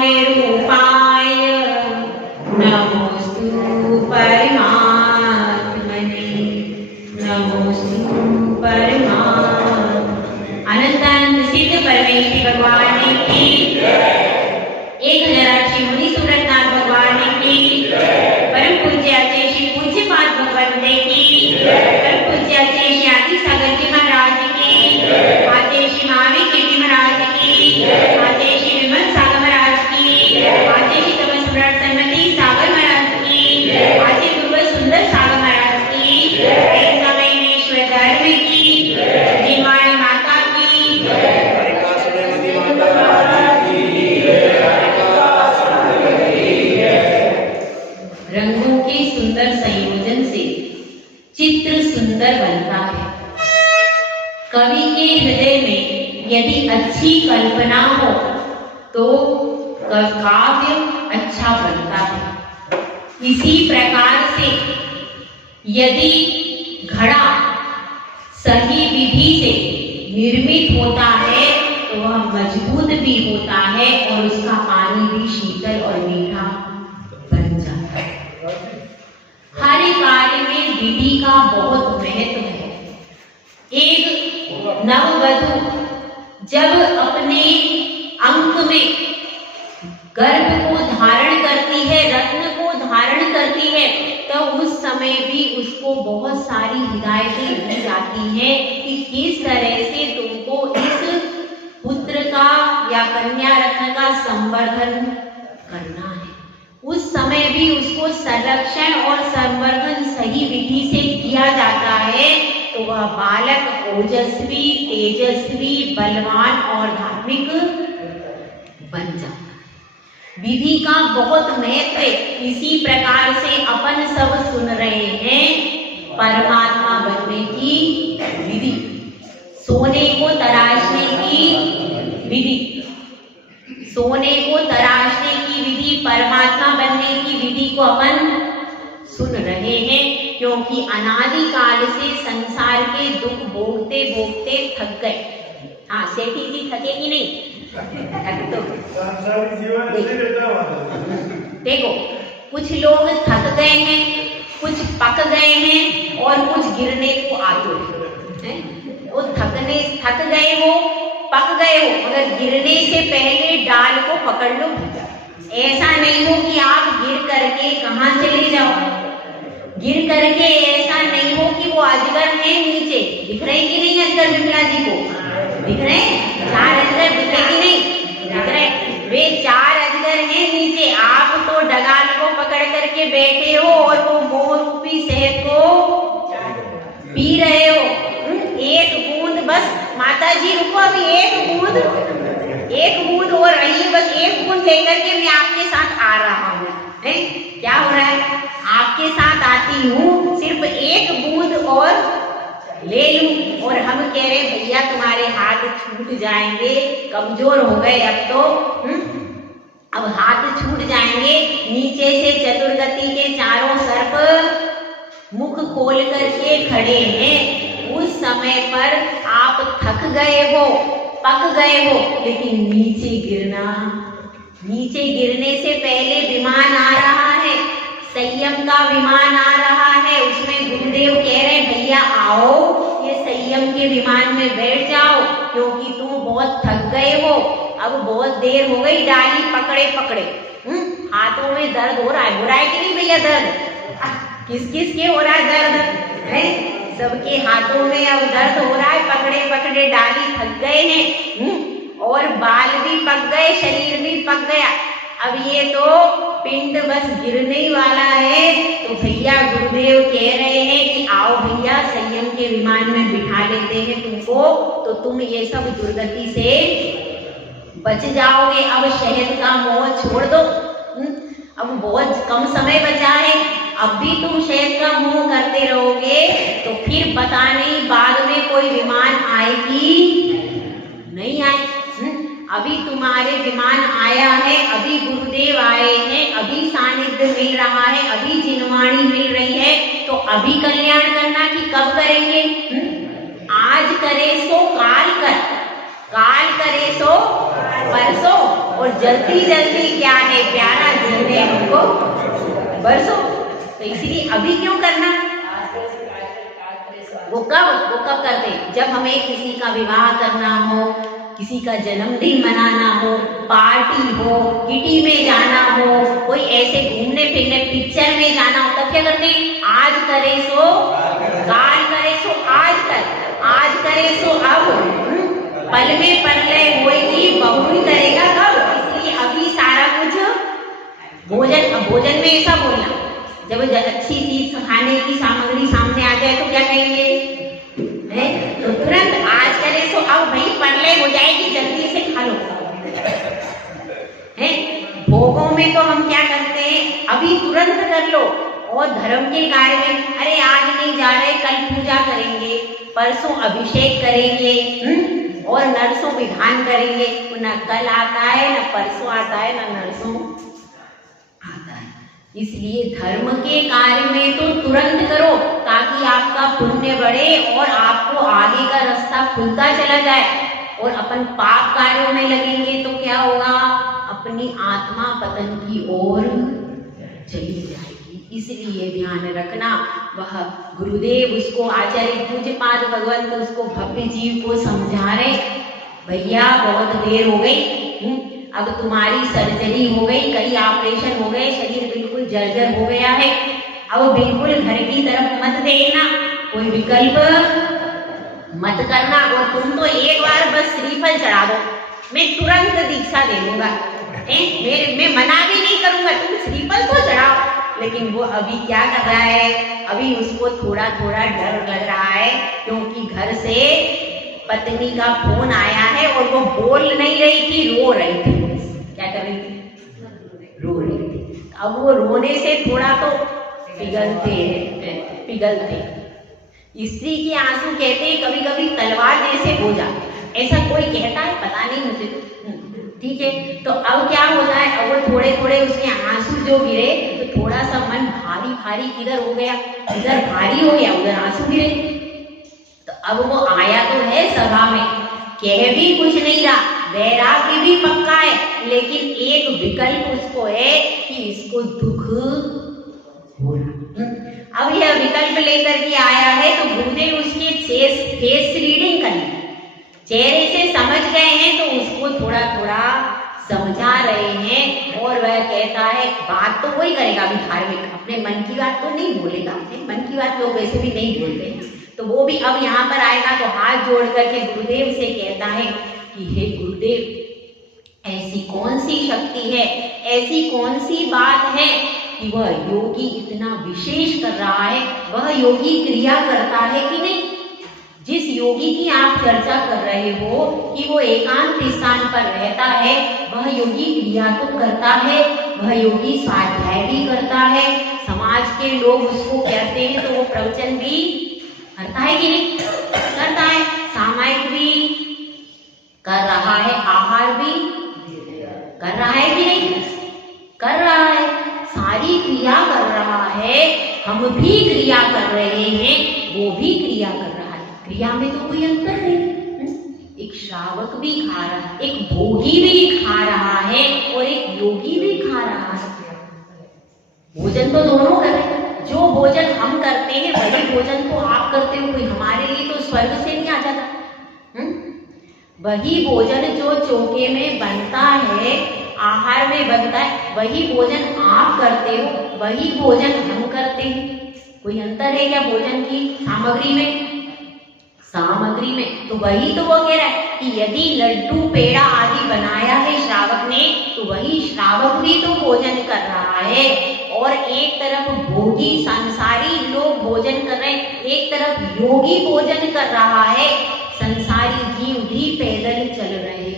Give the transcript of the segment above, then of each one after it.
निरूपाय नमोस्तु परमात्मने नमोस्तु परमात्मने। अनंतानंद सिद्ध परमेश्वर भगवान की 1008 मुनि सूरतनाथ भगवान की परम पूज्य आचार्य श्री पूज्यपाद भगवान की परम पूज्य आचार्य श्री आदि सागर जी महाराज की आचार्य श्री महावीर कीर्ति महाराज की आचार्य श्री विमल सागर महाराज की आचार्य श्री तमस सम्राट सन्मति सागर महाराज की आचार्य गुरुवर सुंदर सागर महाराज की ऐसा धर्म की जीवाणी माता की रंगों के सुंदर संयोजन से चित्र सुंदर बनता है। कवि के हृदय में यदि अच्छी कल्पना हो तो काव्य अच्छा बनता है। इसी प्रकार से यदि घड़ा सही विधि से निर्मित होता है तो वह मजबूत भी होता है और उसका पानी भी शीतल और मीठा बन जाता है। हर कार्य में विधि का बहुत महत्व है। एक नववधू जब अपने अंक में गर्भ को धारण करती है, रत्न को धारण करती है, तो उस समय भी उसको बहुत सारी हिदायतें दी जाती हैं कि किस तरह से तुमको इस पुत्र का या कन्या रत्न का संवर्धन करना है। उस समय भी उसको संरक्षण और संवर्धन सही विधि से किया जाता है तो वह बालक ओजस्वी, तेजस्वी, बलवान और धार्मिक बन जाता है। विधि का बहुत महत्व है। इसी प्रकार से अपन सब सुन रहे हैं परमात्मा बनने की विधि, सोने को तराशने की विधि, सोने को तराशने की विधि, परमात्मा बनने की विधि को अपन सुन रहे हैं क्योंकि अनादिकाल से संसार के दुख भोगते भोगते थक गए। हाँ, सेठी जी थके कि नहीं? तो देखो, कुछ लोग थक गए हैं, कुछ पक गए हैं और कुछ गिरने को आतुर हैं। वो थक गए हो, पक गए हो, मगर गिरने से पहले डाल को पकड़ लो। ऐसा नहीं हो कि आप गिर करके कहाँ चले जाओ। गिर करके ऐसा नहीं हो कि वो अजगर है नीचे, दिख रहे कि नहीं अजगर बिमला जी को? दिख रहे? 4 अजगर दिख रहे कि नहीं? दिख रहे? वे 4 अजगर हैं नीचे, आप तो डगाल को पकड़ करके बैठे हो और वो मोह रूपी शहद को पी रहे हो। एक बूंद बस, माता जी रुको, अभी एक बूंद और रहिए, बस एक बूंद लेकर के मैं आपके साथ आ रहा हूँ। क्या हो रहा है? आपके साथ आती हूँ, सिर्फ एक बूंद और ले लूं और हम कह रहे भैया तुम्हारे हाथ छूट जाएंगे, कमजोर हो गए अब तो। अब हाथ छूट जाएंगे। नीचे से चतुर्गति के चारों सर्प मुख खोल करके खड़े हैं। उस समय पर आप थक गए हो, पक गए हो, लेकिन नीचे गिरने से पहले विमान आ रहा है, संयम का विमान आ रहा है। उसमें गुरुदेव कह रहे भैया आओ, ये संयम के विमान में बैठ जाओ क्योंकि तुम बहुत थक गए हो। अब बहुत देर हो गई डाली पकड़े हाथों में दर्द हो रहा है कि नहीं भैया? दर्द किस के हो रहा है? दर्द है सबके हाथों में अब दर्द हो रहा है। पकड़े डाली थक गए हैं और बाल भी पक गए, शरीर भी पक गया। अब ये तो पिंड बस गिरने ही वाला है। तो भैया गुरुदेव कह रहे हैं कि आओ भैया, संयम के विमान में बिठा लेते हैं तुमको, तो तुम ये सब दुर्गति से बच जाओगे। अब शहद का मोह छोड़ दो। अब बहुत कम समय बचा है, अब भी तुम शहद का मोह करते रहोगे तो फिर पता नहीं बाद में कोई विमान आएगी नहीं आए। अभी तुम्हारे विमान आया है, अभी गुरुदेव आए हैं, अभी सानिध्य मिल रहा है, अभी जिनवाणी मिल रही है, तो अभी कल्याण करना कि कब करेंगे? आज करे सो काल कर। काल करे सो परसों, और जल्दी जल्दी क्या है प्यारा, जीने हमको बरसों। तो इसलिए अभी क्यों करना, वो कब करते, जब हमें किसी का विवाह करना हो, किसी का जन्मदिन मनाना हो, पार्टी हो, किटी में जाना हो, कोई ऐसे घूमने फिरने पिक्चर में जाना हो, तब क्या करते हैं, आज करे सो काल करे सो आज कर, आज करे सो अब, पल में परलय होएगी बहुरी करेगा कब। इसलिए अभी सारा कुछ भोजन में ऐसा बोलना, जब अच्छी चीज खाने की सामग्री सामने आ जाए तो क्या कहेंगे, तो तुरंत आज करे सो अब भाई परलय हो जाएगी, जल्दी से खा लो। है भोगों में तो हम क्या करते हैं, अभी तुरंत कर लो, और धर्म के कार्य में अरे आज नहीं जा रहे, कल पूजा करेंगे, परसों अभिषेक करेंगे, और नरसों विधान करेंगे। न कल आता है, न परसों आता है, न नरसों आता है। इसलिए धर्म के कार्य में तो तुरंत करो, ताकि आपका पुण्य बढ़े और आपको आगे का रास्ता खुलता चला जाए। और अपन पाप कार्यों में लगेंगे तो क्या होगा, अपनी आत्मा पतन की ओर चली जाएगी। इसलिए ध्यान रखना, वह गुरुदेव उसको आचार्य पूज्यपाद भगवंत उसको भव्य जीव को समझा रहे, भैया बहुत देर हो गई, अब तुम्हारी सर्जरी हो गई, कई ऑपरेशन हो गए, शरीर बिल्कुल जर्जर हो गया है, अब बिल्कुल घर की तरफ मत देखना, कोई विकल्प मत करना, और तुम तो एक बार बस श्रीफल चढ़ा दो, मैं तुरंत दीक्षा दे दूंगा, मैं मना भी नहीं करूंगा, तुम श्रीफल तो चढ़ाओ। लेकिन वो अभी क्या कर रहा है, अभी उसको थोड़ा थोड़ा डर लग रहा है, क्योंकि घर से पत्नी का फोन आया है और वो बोल नहीं रही थी, रो रही थी। क्या कर रही थी, रो रही थी। अब वो रोने से थोड़ा तो पिघलते। स्त्री के आंसू कहते हैं कभी कभी तलवार जैसे हो जाते, ऐसा कोई कहता है, पता नहीं मुझे, ठीक है। तो अब क्या होता है, अब वो थोड़े थोड़े उसके आंसू जो गिरे तो थोड़ा सा मन भारी भारी किधर हो गया, इधर भारी हो गया, उधर आंसू गिरे। तो अब वो आया तो है सभा में, कह भी कुछ नहीं रहा, वैराग्य भी पक्का है, लेकिन एक विकल्प उसको है कि इसको दुख हो रहा। अब यह विकल्प लेकर के आया है, तो गुरुदेव उसके फेस रीडिंग करनी, चेहरे से समझ गए हैं, तो उसको थोड़ा थोड़ा समझा रहे हैं। और वह कहता है, बात तो वही करेगा अभी धार्मिक, अपने मन की बात तो नहीं बोलेगा, अपने मन की बात लोग वैसे भी नहीं बोलते, तो वो भी अब यहाँ पर आएगा तो हाथ जोड़ करके गुरुदेव से कहता है कि हे गुरुदेव, ऐसी कौन सी शक्ति है, ऐसी कौन सी बात है कि वह योगी इतना विशेष कर रहा है, वह योगी क्रिया करता है कि नहीं। जिस योगी की आप चर्चा कर रहे हो कि वो एकांत स्थान पर रहता है, वह योगी क्रिया तो करता है, वह योगी स्वाध्याय भी करता है, समाज के लोग उसको कहते हैं तो वो प्रवचन भी करता है कि नहीं, करता है, सामायिक भी कर रहा है, आहार भी कर रहा है कि नहीं, कर रहा है, सारी क्रिया कर रहा है, हम भी क्रिया कर रहे हैं, वो भी क्रिया कर रहा है, क्रिया में तो कोई अंतर नहीं। एक श्रावक भी खा रहा है, एक भोगी भी खा रहा है, और एक योगी भी खा रहा है। भोजन तो दोनों कर रहे हैं, जो भोजन हम करते हैं वही भोजन तो आप करते हो, कोई हमारे लिए तो स्वर्ग से नहीं आ जाता। वही भोजन जो चौके में बनता है, आहार में बनता है, वही भोजन आप करते हो, वही भोजन हम करते हैं। कोई अंतर है क्या भोजन की सामग्री में? सामग्री में तो वही तो वो कह रहा है कि यदि लड्डू पेड़ा आदि बनाया है श्रावक ने, तो वही श्रावक भी तो भोजन कर रहा है। और एक तरफ भोगी संसारी लोग भोजन कर रहे हैं, एक तरफ योगी भोजन कर रहा है। संसारी जीव भी पैदल चल रहे हैं।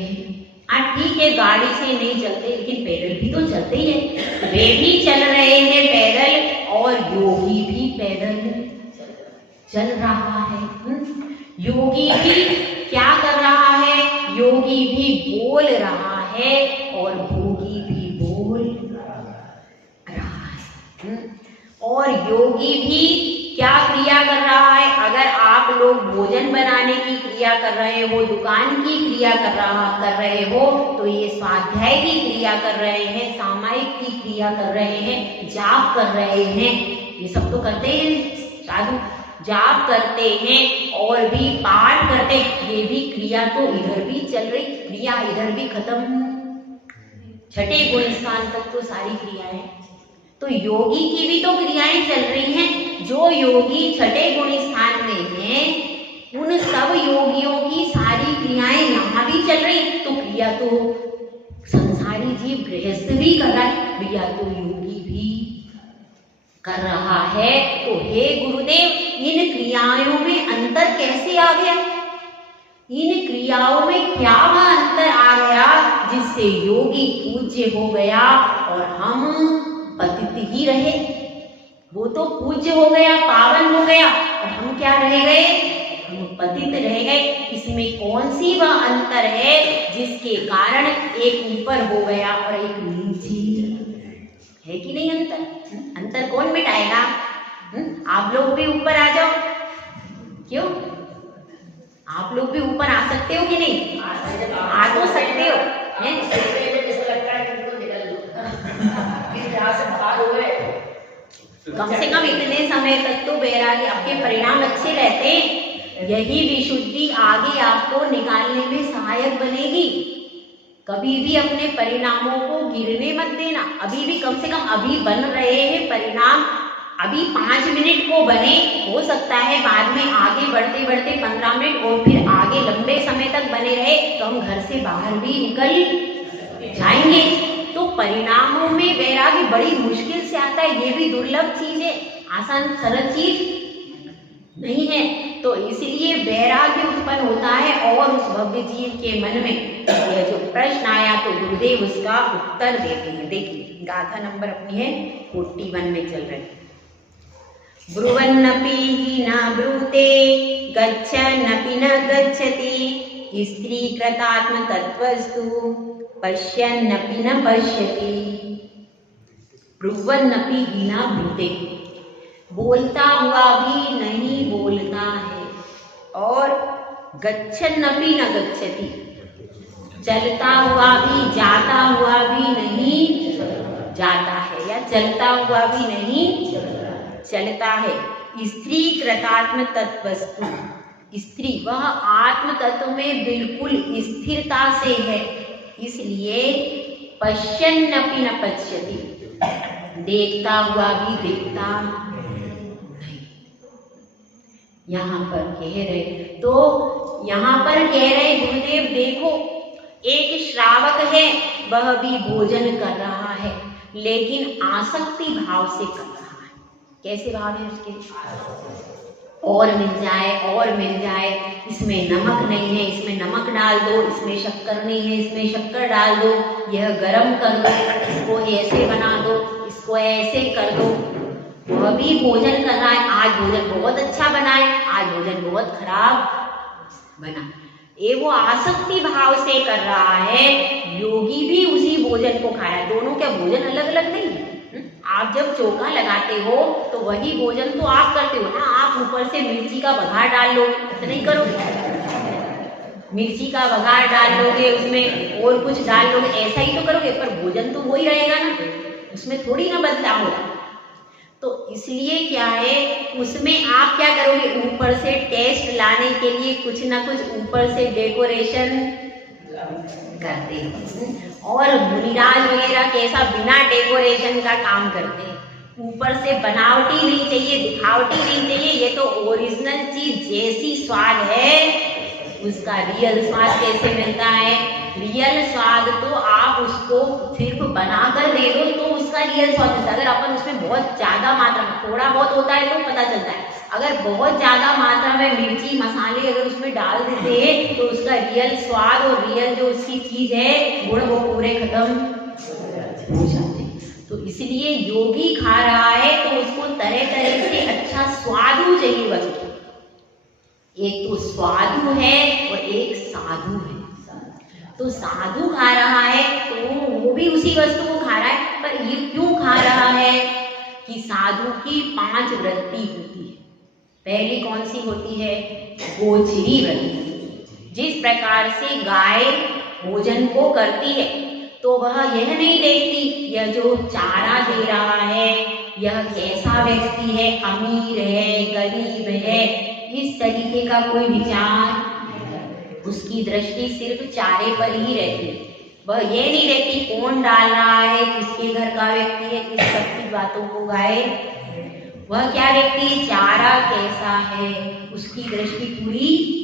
ठीक है, गाड़ी से नहीं चलते, लेकिन पैदल भी तो चलते ही है, वे भी चल रहे हैं पैदल, और योगी भी पैदल चल रहा है। योगी भी क्या कर रहा है? योगी भी बोल रहा है और भोगी भी बोल रहा है। और योगी भी क्या क्रिया कर रहा है? अगर आप लोग भोजन बनाने की क्रिया कर रहे हो, दुकान की क्रिया कर रहे हो, तो ये स्वाध्याय की क्रिया कर रहे हैं, सामायिक की क्रिया कर रहे हैं, जाप कर रहे हैं। ये सब तो करते हैं साधु, जाप करते हैं और भी पाठ करते हैं। ये भी क्रिया तो इधर भी चल रही, क्रिया इधर भी खत्म। छठे गुण स्थान तक तो सारी क्रियाएं, तो योगी की भी तो क्रियाएं चल रही हैं। जो योगी छठे गुण स्थान में हैं, उन सब योगियों की सारी क्रियाएं यहाँ भी चल रही। तो क्रिया तो संसारी जीव गृहस्थ भी कर रहा है, क्रिया तो योगी भी कर रहा है। तो हे गुरुदेव, इन क्रियाओं में अंतर कैसे आ गया? इन क्रियाओं में क्या वह अंतर आ गया जिससे योगी पूज्य हो गया और हम पतित ही रहे? वो तो पूज्य हो गया, पावन हो गया, और हम क्या रह गए? हम पतित रह गए। इसमें कौन सी वह अंतर है जिसके कारण एक ऊपर हो गया और एक नीचे? है कि नहीं अंतर? अंतर कौन मिटाएगा? आप लोग भी ऊपर आ जाओ। क्यों? आप लोग भी ऊपर आ सकते हो कि नहीं? आ तो सकते हो, कम से कम इतने समय तक तो वैराग्य, आपके परिणाम अच्छे रहते हैं। यही विशुद्धि आगे आपको निकालने में सहायक बनेगी। कभी भी अपने परिणामों को गिरने मत देना। अभी भी कम से कम अभी बन रहे हैं परिणाम, अभी 5 मिनट को बने, हो सकता है बाद में आगे बढ़ते बढ़ते 15 मिनट और फिर आगे लंबे समय तक बने रहे, तो हम घर से बाहर भी निकल जाएंगे। तो परिणामों में वैराग्य बड़ी मुश्किल से आता है। ये भी दुर्लभ चीज है, आसान सरल चीज नहीं है। तो इसलिए वैराग्य उत्पन्न होता है और उस भव्य जीव के मन में यह जो प्रश्न आया, तो गुरुदेव उसका उत्तर देते हैं। देखिए गाथा नंबर अपनी है 41 में चल रही। ब्रुवन्नपि हि न ब्रूते, गच्छन्नपि न गच्छति, स्त्रीकृतात्म तत्वस्तु पश्यन्नपि न पश्यति। ब्रुवन्नपि हि न ब्रूते, बोलता हुआ भी नहीं बोलता है, और गच्छन्नपि न गच्छति, चलता हुआ भी जाता हुआ भी नहीं जाता है, या चलता हुआ भी नहीं चलता है। स्त्री कृतात्म तत्वस्तु, स्त्री वह आत्म तत्व में बिल्कुल स्थिरता से है, इसलिए पश्यन्नपि न पश्यति, देखता हुआ भी देखता नहीं। यहाँ पर कह रहे, तो यहाँ पर कह रहे गुरुदेव देखो, एक श्रावक है, वह भी भोजन कर रहा है, लेकिन आसक्ति भाव से कर रहा है। कैसे भाव है उसके? और मिल जाए, और मिल जाए, इसमें नमक नहीं है, इसमें नमक डाल दो, इसमें शक्कर नहीं है, इसमें शक्कर डाल दो, यह गरम कर दो, इसको ऐसे बना दो, इसको ऐसे कर दो। वह भी भोजन कर रहा है, आज भोजन बहुत अच्छा बना है, आज भोजन बहुत खराब बना। ये वो आसक्ति भाव से कर रहा है। योगी भी उसी भोजन को खा रहा है। दोनों क्या भोजन अलग अलग नहीं है? आप जब चोखा लगाते हो तो वही भोजन तो आप करते हो ना। आप ऊपर से मिर्ची का बघार डाल लो, तो नहीं करोगे? मिर्ची का बघार डाल लोगे, उसमें और कुछ डाल लोगे, ऐसा ही तो करोगे, पर भोजन तो वही रहेगा ना, उसमें थोड़ी ना बदलाव होगा। तो इसलिए क्या है, उसमें आप क्या करोगे, ऊपर से टेस्ट लाने के लिए कुछ ना कुछ ऊपर से डेकोरेशन करते हैं। और मुनिराज वगैरह कैसा बिना डेकोरेशन का काम करते हैं। ऊपर से बनावटी नहीं चाहिए, दिखावटी नहीं चाहिए, ये तो ओरिजिनल चीज जैसी स्वाद है उसका रियल स्वाद कैसे मिलता है? रियल स्वाद तो आप उसको सिर्फ बनाकर दे दो तो उसका रियल स्वाद मिलता है। अगर अपन उसमें बहुत ज्यादा मात्रा में, थोड़ा बहुत होता है तो पता चलता है, अगर बहुत ज्यादा मात्रा में मिर्ची मसाले अगर उसमें डाल देते हैं तो उसका रियल स्वाद और रियल जो उसकी चीज है गुण वो पूरे खत्म हो जाते हैं। तो इसलिए योगी खा रहा है तो उसको तरह तरह से अच्छा स्वादु चाहिए वस्तु। एक तो स्वादु है और एक साधु है। तो साधु खा रहा है तो वो भी उसी वस्तु को खा रहा है, पर ये क्यों खा रहा है कि साधु की 5 वृत्ति होती है। पहली कौन सी होती है? गोचरी वृत्ति। जिस प्रकार से गाय भोजन को करती है तो वह यह नहीं देखती यह जो चारा दे रहा है यह कैसा व्यक्ति है, अमीर है, गरीब है, इस तरीके का कोई विचार, उसकी दृष्टि सिर्फ चारे पर ही रहती है। वह ये नहीं देखती कौन डाल रहा है, किसके घर का व्यक्ति है, इस सब की बातों को गाय वह क्या देखती है? चारा कैसा है, उसकी दृष्टि पूरी।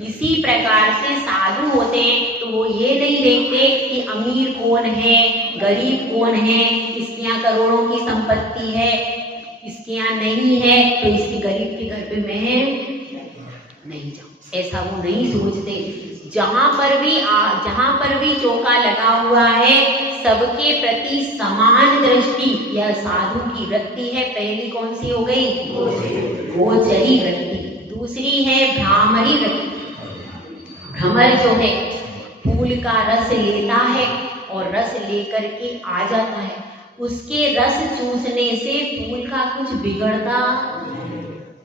इसी प्रकार से साधु होते हैं तो वो ये नहीं देखते कि अमीर कौन है, गरीब कौन है, इसके यहाँ करोड़ों की संपत्ति है, इसके यहाँ नहीं है तो इसके गरीब के घर पे मैं नहीं जाऊं, ऐसा वो नहीं सोचते। जहां पर भी चौका लगा हुआ है सबके प्रति समान दृष्टि, यह साधु की वृत्ति है। पहली कौन सी हो गई? गोचरी वृत्ति। दूसरी है भ्रामरी वृत्ति। भ्रमर जो है फूल का रस लेता है और रस लेकर के आ जाता है, उसके रस चूसने से फूल का कुछ बिगड़ता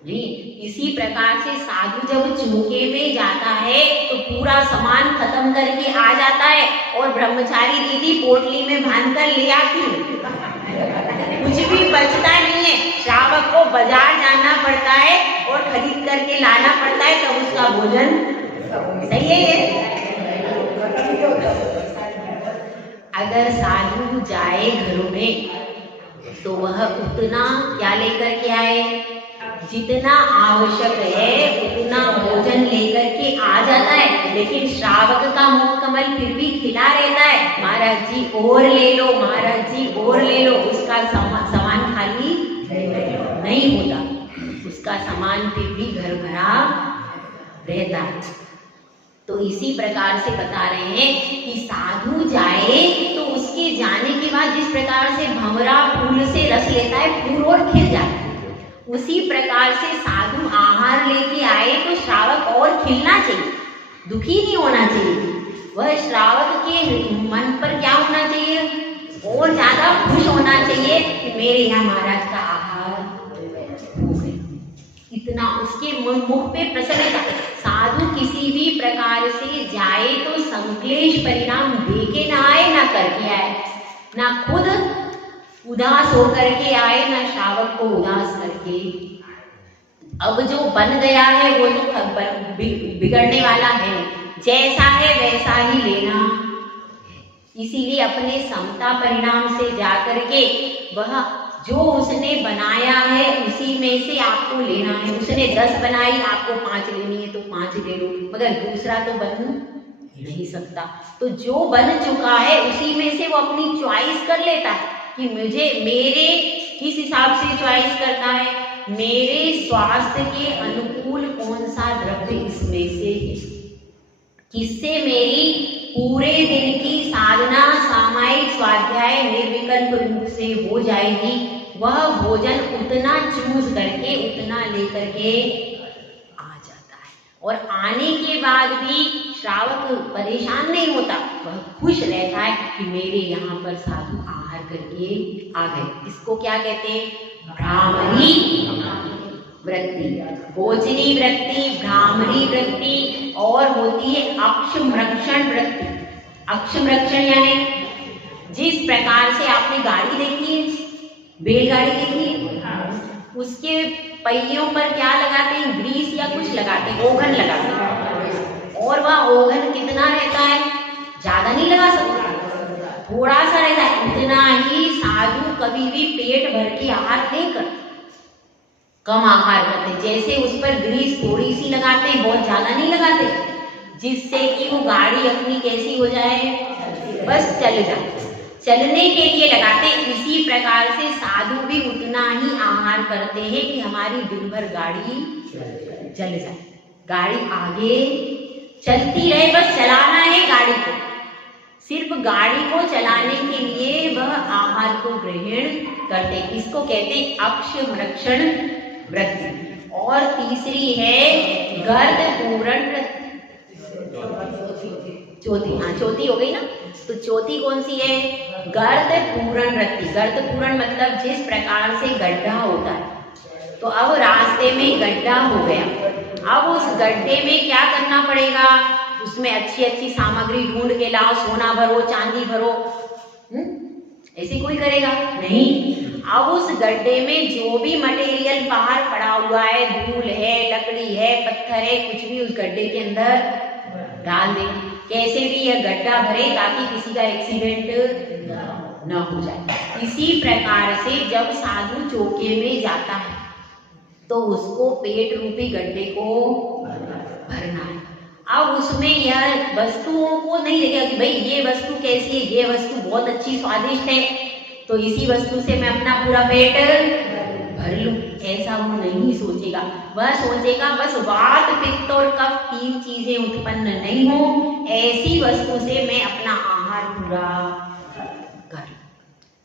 नहीं। इसी प्रकार से साधु जब चौके में जाता है तो पूरा सामान खत्म करके आ जाता है और ब्रह्मचारी दीदी पोटली में बांध कर ले आती है, कुछ भी बचता नहीं है। श्रावक को बाजार जाना पड़ता है और खरीद करके लाना पड़ता है तब उसका भोजन सही है। अगर साधु जाए घरों में तो वह उतना क्या लेकर के आए? जितना आवश्यक है उतना भोजन लेकर के आ जाता है, लेकिन श्रावक का मुख कमल फिर भी खिला रहता है, महाराज जी और ले लो, महाराज जी और ले लो। उसका सामान खाली नहीं होता, उसका सामान फिर भी घर भरा रहता है। तो इसी प्रकार से बता रहे हैं कि साधु जाए तो उसके जाने के बाद जिस प्रकार से भंवरा फूल से रस लेता है, फूल और खिल जाता है, उसी प्रकार से साधु आहार लेके आए तो श्रावक और खिलना चाहिए, दुखी नहीं होना चाहिए। वह श्रावक के मन पर क्या होना चाहिए? और ज्यादा खुश होना चाहिए कि मेरे यहाँ महाराज का आहार हो गया, इतना उसके मुख पे प्रसन्नता। साधु किसी भी प्रकार से जाए तो संक्लेश परिणाम देके ना आए, ना करके आए, ना खुद उदास होकर के आए, ना श्रावक को उदास करके। अब जो बन गया है वो तो बिगड़ने वाला है, जैसा है वैसा ही लेना। इसीलिए अपने समता परिणाम से जाकर के वह जो उसने बनाया है उसी में से आपको लेना है। उसने 10 बनाई, आपको 5 लेनी है तो 5 ले लो, मगर दूसरा तो बन नहीं सकता। तो जो बन चुका है उसी में से वो अपनी चॉइस कर लेता है कि मुझे मेरे किस हिसाब से चॉइस करता है, मेरे स्वास्थ्य के अनुकूल कौन सा द्रव्य इसमें से किससे मेरी पूरे दिन की साधना, सामायिक स्वाध्याय निर्विकल्प रूप से हो जाएगी, वह भोजन उतना चूज करके उतना लेकर के आ जाता है। और आने के बाद भी श्रावक परेशान नहीं होता, वह खुश रहता है कि मेरे यहाँ पर साधु आहार करके आ गए। इसको क्या कहते हैं? भ्रामरी वृत्ति, गोचरी वृत्ति, भ्रामरी वृत्ति, और होती है अक्षमरक्षण वृत्ति। अक्षमरक्षण यानी जिस प्रकार से आपने गाड़ी देखी है, बैलगाड़ी देखी है, उसके पहियों पर क्या लगाते हैं? ग्रीस या कुछ लगाते हैं, ओघन लगाते हैं। और वह ओघन कितना रहता है? ज्यादा नहीं लगा सकता, थोड़ा सा रहता है। उतना ही साधु कभी भी पेट भर के आहार नहीं करते, कम आहार करते। जैसे उस पर ग्रीस थोड़ी सी लगाते हैं, बहुत ज्यादा नहीं लगाते, जिससे कि वो गाड़ी अपनी कैसी हो जाए, बस चल जाए, चलने के लिए लगाते। इसी प्रकार से साधु भी उतना ही आहार करते हैं कि हमारी दिन भर गाड़ी चल जाए, गाड़ी आगे चलती रहे, बस चलाना है गाड़ी को। सिर्फ गाड़ी को चलाने के लिए वह आहार को ग्रहण करते। इसको कहते हैं अक्षमरक्षण वृत्ति। और तीसरी है गर्द पूरण वृत्ति। चौथी, हाँ चौथी हो गई ना। तो चौथी कौन सी है? गर्द पूरण वृत्ति। गर्द पूरण मतलब जिस प्रकार से गड्ढा होता है, तो अब रास्ते में गड्ढा हो गया। अब उस गड्ढे में क्या करना पड़ेगा, उसमें अच्छी अच्छी सामग्री ढूंढ के लाओ, सोना भरो, चांदी भरो। ऐसे कोई करेगा नहीं। अब उस गड्ढे में जो भी मटेरियल बाहर पड़ा हुआ है, धूल है, लकड़ी है, पत्थर है, कुछ भी उस गड्ढे के अंदर डाल दे। कैसे भी यह गड्ढा भरे ताकि किसी का एक्सीडेंट न हो जाए। इसी प्रकार से जब साधु चौके में जाता है तो उसको पेट रूपी गड्ढे को भरना है। अब उसमें यह वस्तुओं को नहीं देखेगा कि भाई ये वस्तु कैसी है, ये वस्तु बहुत अच्छी स्वादिष्ट है तो इसी वस्तु से मैं अपना पूरा पेट भर लूं, ऐसा वो नहीं सोचेगा। वह सोचेगा बस वात, पित्त और कफ 3 चीजें उत्पन्न नहीं हो, ऐसी वस्तु से मैं अपना आहार पूरा कर,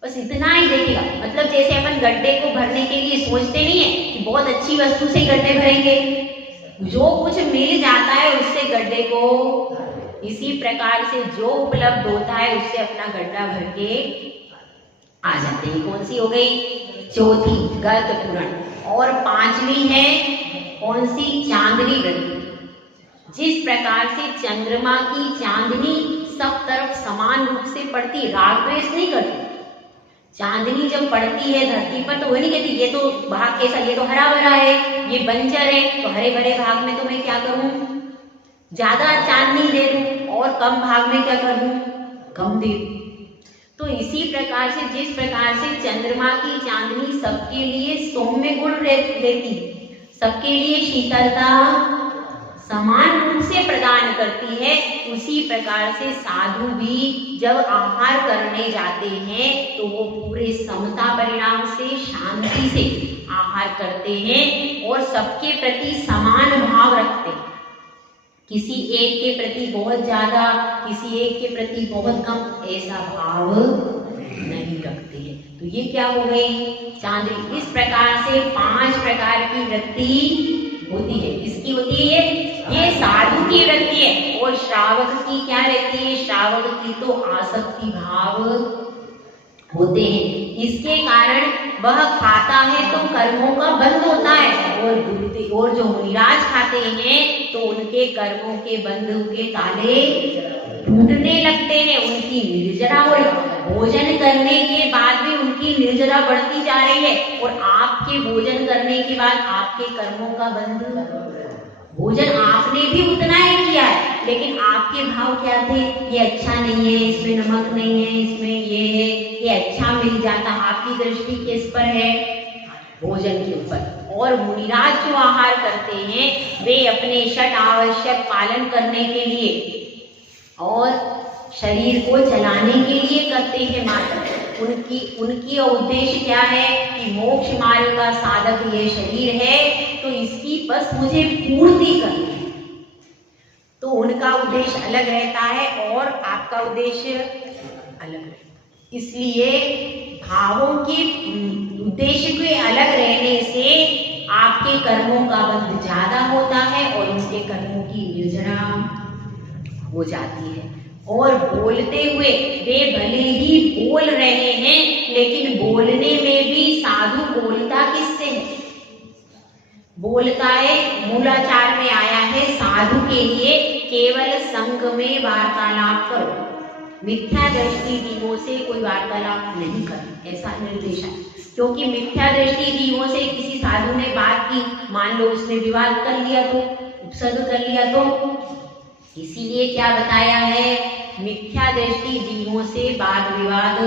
बस इतना ही देखेगा। मतलब जैसे अपन गड्ढे को भरने के लिए सोचते नहीं है कि बहुत अच्छी वस्तु से गड्ढे भरेंगे, जो कुछ मिल जाता है उससे गड्ढे को, इसी प्रकार से जो उपलब्ध होता है उससे अपना गड्ढा भर के आ जाते हैं। कौन सी हो गई? चौथी गर्त पूरण। और 5वीं है कौन सी? चांदनी वृत्ति। जिस प्रकार से चंद्रमा की चांदनी सब तरफ समान रूप से पड़ती, राग द्वेष नहीं करती। चांदनी जब पड़ती है धरती पर तो वो नहीं कहती ये तो भाग कैसा, ये तो हरा भरा है, ये बंजर है, तो हरे भरे भाग में तो मैं क्या करूं, ज्यादा चांदनी दे दूं, और कम भाग में क्या कर दूं, कम दे दूं। तो इसी प्रकार से जिस प्रकार से चंद्रमा की चांदनी सबके लिए सौम्य गुण देती, सबके लिए शीतलता समान रूप से प्रदान करती है, उसी प्रकार से साधु भी जब आहार करने जाते हैं तो वो पूरे समता परिणाम से, शांति से आहार करते हैं और सबके प्रति समान भाव रखते हैं। किसी एक के प्रति बहुत ज्यादा, किसी एक के प्रति बहुत कम, ऐसा भाव नहीं रखते हैं। तो ये क्या हो गई? चांदनी। इस प्रकार से 5 प्रकार की वृत्ति होती है। किसकी होती है? ये साधु की वृत्ति है। और श्रावक की क्या रहती है? श्रावक की तो आसक्ति भाव होते हैं। इसके कारण वह खाता है तो कर्मों का बंध होता है, और जो मुनिराज खाते हैं तो उनके कर्मों के बंध के ताले टूटने लगते हैं, उनकी निर्जरा हो रही। भोजन करने के बाद भी उनकी निर्जरा बढ़ती जा रही है, और आपके भोजन करने के बाद आपके कर्मों का बंध, भोजन आपने भी उतना ही किया है लेकिन आपके भाव क्या थे? ये अच्छा नहीं है, इसमें नमक नहीं है, इसमें ये है, ये अच्छा मिल जाता। आपकी दृष्टि किस पर है? भोजन के ऊपर। और मुनिराज जो आहार करते हैं वे अपने षट आवश्यक पालन करने के लिए और शरीर को चलाने के लिए करते हैं मात्र। उनकी उद्देश्य क्या है कि मोक्ष मार्ग का साधक ये शरीर है तो इसकी बस मुझे पूर्ति करनी है। तो उनका उद्देश्य अलग रहता है और आपका उद्देश्य अलग रहता है। इसलिए भावों के उद्देश्य के अलग रहने से आपके कर्मों का बंध ज्यादा होता है और उनके कर्मों की निर्जरा हो जाती है। और बोलते हुए वे भले ही बोल रहे हैं लेकिन बोलने में भी साधु बोलता किससे है? बोलता है, मूलाचार में आया है साधु के लिए केवल संग में वार्तालाप करो, मिथ्या दृष्टि जीवों से कोई वार्तालाप नहीं करो, ऐसा निर्देश है। क्योंकि मिथ्या दृष्टि जीवों से किसी साधु ने बात की, मान लो उसने विवाद कर लिया तो, उपसर्ग कर लिया तो, इसीलिए क्या बताया है? मिथ्या दृष्टि जीवों से वाद विवाद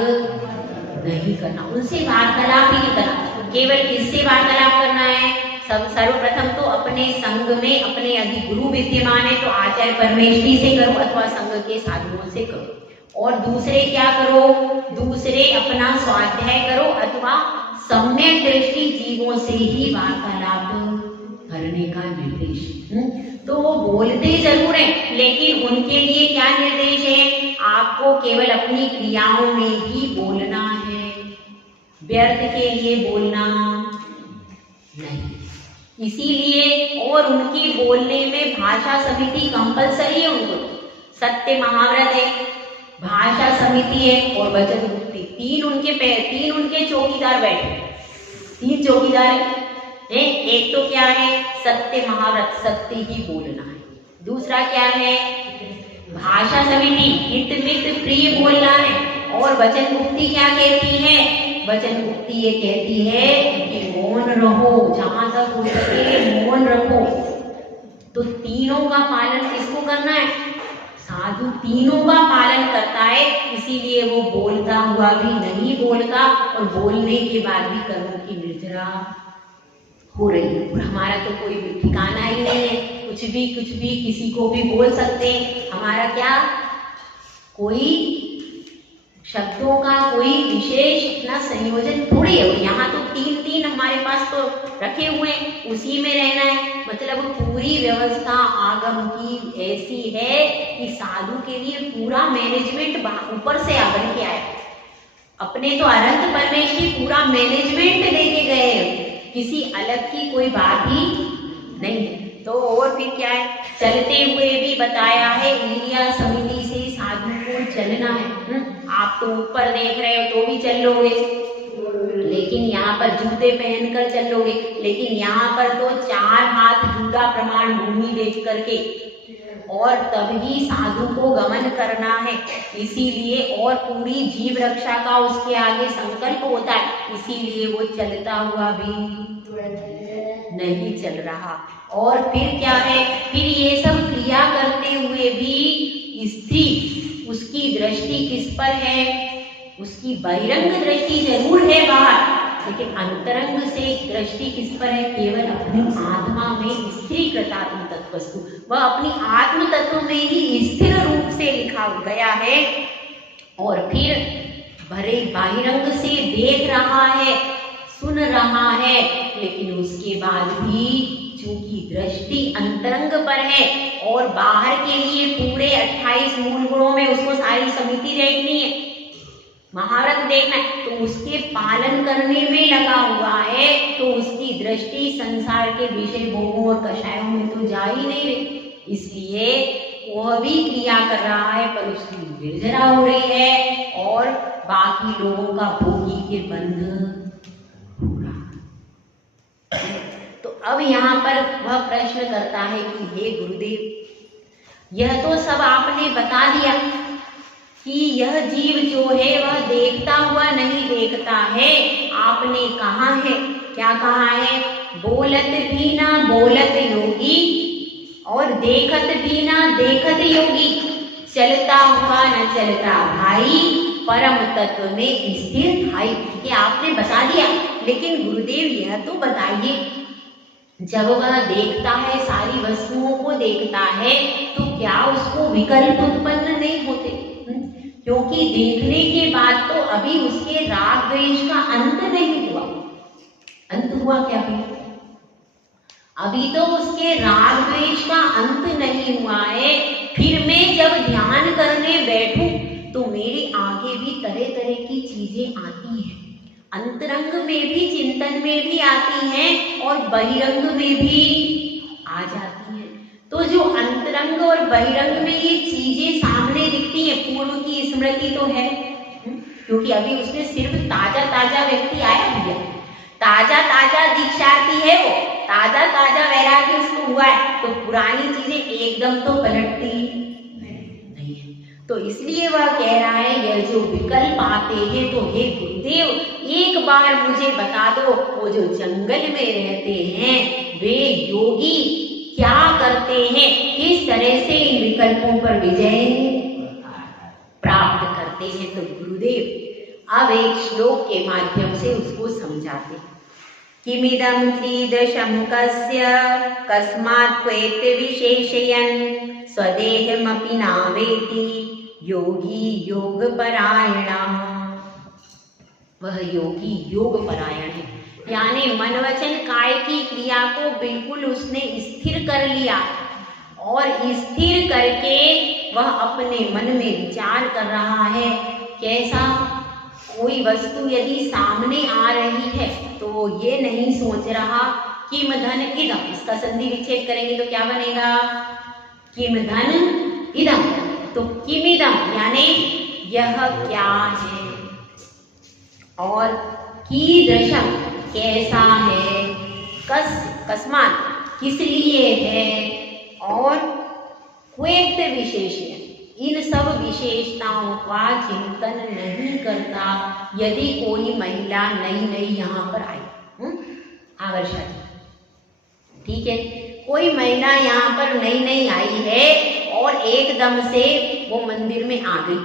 नहीं करना, उनसे वार्तालाप ही नहीं करना। केवल किससे वार्तालाप करना है? सर्वप्रथम तो अपने संग में अपने अधिगुरु विद्यमान है तो आचार्य परमेष्ठी से करो अथवा संग के साधुओं से करो। और दूसरे क्या करो? दूसरे अपना स्वाध्याय करो अथवा सम्यक दृष्टि जीवों से ही वार्तालाप करने का निर्देश। तो वो बोलते जरूर हैं लेकिन उनके लिए क्या निर्देश है? आपको केवल अपनी क्रियाओं में ही बोलना है, व्यर्थ के लिए बोलना नहीं। इसीलिए और उनकी बोलने में भाषा समिति कंपलसरी है। उनको सत्य महाव्रत है, भाषा समिति है और वचन मुक्ति, तीन उनके चौकीदार बैठे, 3 चौकीदार है। एक तो क्या है, सत्य महाव्रत, सत्य ही बोलना है। दूसरा क्या है, भाषा समिति, हित मित प्रिय बोलना है। और वचन मुक्ति क्या कहती है, वचन मुक्ति ये कहती है कि मौन रहो, जहां तक हो सके मौन रखो। तो तीनों का पालन किसको करना है, साधु तीनों का पालन करता है, इसीलिए वो बोलता हुआ भी नहीं बोलता और बोलने के बाद भी कर्मों की निर्जरा हो रही है। और हमारा तो कोई भी ठिकाना ही नहीं है, कुछ भी किसी को भी बोल सकते हैं। हमारा क्या, कोई शब्दों का कोई विशेष इतना संयोजन थोड़ी है। यहाँ तो तीन हमारे पास तो रखे हुए हैं, उसी में रहना है। मतलब पूरी व्यवस्था आगम की ऐसी है कि साधु के लिए पूरा मैनेजमेंट ऊपर से आकर के आया। अपने तो अनंत परमेश्वरी पूरा मैनेजमेंट देके गए हैं, किसी अलग की कोई बात ही नहीं है। तो और फिर क्या है, चलते हुए भी बताया है, ईलिया समिति से साधु को चलना है। आप तो ऊपर देख रहे हो तो भी चल लोगे, लेकिन यहाँ पर जूते पहनकर चल लोगे, लेकिन यहाँ पर तो 4 हाथ जूता प्रमाण भूमि देख करके और तभी साधु को गमन करना है। इसीलिए और पूरी जीव रक्षा का उसके आगे संकल्प होता है, इसीलिए वो चलता हुआ भी नहीं चल रहा। और फिर क्या है, फिर ये सब क्रिया करते हुए भी स्त्री, उसकी दृष्टि किस पर है, उसकी बहिरंग दृष्टि जरूर है बाहर, लेकिन अंतरंग से दृष्टि किस पर है, केवल अपनी आत्मा में स्थिर कृतात्म तत्वस्तु, वह अपनी आत्म तत्व में ही स्थिर रूप से लिखा गया है। और फिर भरे बहिरंग से देख रहा है, सुन रहा है, लेकिन उसके बाद भी चूंकि दृष्टि अंतरंग पर है और बाहर के लिए पूरे 28 मूल गुणों में उसको सारी समिति देखनी है, महारत देखना है, तो उसके पालन करने में लगा हुआ है, तो उसकी दृष्टि संसार के विषय भोगों और कषायों में तो जा ही नहीं रही। इसलिए वह भी क्रिया कर रहा है पर उसकी निर्जरा हो रही है और बाकी लोगों का भोगी के बंध हो रहा है। तो अब यहाँ पर वह प्रश्न करता है कि हे गुरुदेव, यह तो सब आपने बता दिया कि यह जीव जो है वह देखता हुआ नहीं देखता है। आपने कहा है, क्या कहा है, बोलत भी ना बोलत योगी और देखत भी ना देखत योगी, चलता हुआ न चलता भाई, परम तत्व में स्थिर ठाई। ये आपने बता दिया, लेकिन गुरुदेव यह तो बताइए, जब वह देखता है, सारी वस्तुओं को देखता है, तो क्या उसको विकल्प उत्पन्न नहीं होते? क्योंकि देखने के बाद तो अभी उसके राग द्वेष का अंत नहीं हुआ। अंत हुआ क्या फिर? अभी तो उसके राग द्वेष का अंत नहीं हुआ है। फिर मैं जब ध्यान करने बैठूं तो मेरे आगे भी तरह तरह की चीजें आती हैं, अंतरंग में भी, चिंतन में भी आती हैं और बहिरंग में भी आ जाती हैं। तो जो अंतरंग और बहिरंग में ये चीजें सामने दिखती हैं, पूर्व की स्मृति तो है, क्योंकि अभी उसने सिर्फ ताजा ताजा व्यक्ति आया है, ताजा ताजा दीक्षार्थी है वो, ताजा ताजा वैराग्य उसको हुआ है, तो पुरानी चीजें एकदम तो पलटती नहीं है। तो इसलिए वह कह रहा है, यह जो विकल्प आते हैं, तो हे गुरुदेव एक बार मुझे बता दो, वो जो जंगल में रहते हैं वे योगी क्या करते हैं, किस तरह से इन विकल्पों पर विजय प्राप्त करते हैं। तो गुरुदेव अब एक श्लोक के माध्यम से उसको समझाते हैं। किमिदं कीदृशं कस्य कस्मात् क्वेति विशेषयन् स्वदेहमपि नावेति योगी योगपरायणः। वह योगी योग परायण है, यानी मन वचन काय की क्रिया को बिल्कुल उसने स्थिर कर लिया और स्थिर करके वह अपने मन में विचार कर रहा है। कैसा? कोई वस्तु यदि सामने आ रही है तो ये नहीं सोच रहा किम धन इदम, इसका संधि विच्छेद करेंगे तो क्या बनेगा? किम धन इदम। तो किमिदम यानी यह क्या है, और कीदृशम कैसा है, कस्मात किस लिए है और क्वेक्त विशेषण इन सब विशेषताओं का चिंतन नहीं करता यदि कोई महिला नई नई यहाँ पर आई। आवर्षा, ठीक है, कोई महिला यहाँ पर नई नई आई है और एकदम से वो मंदिर में आ गई,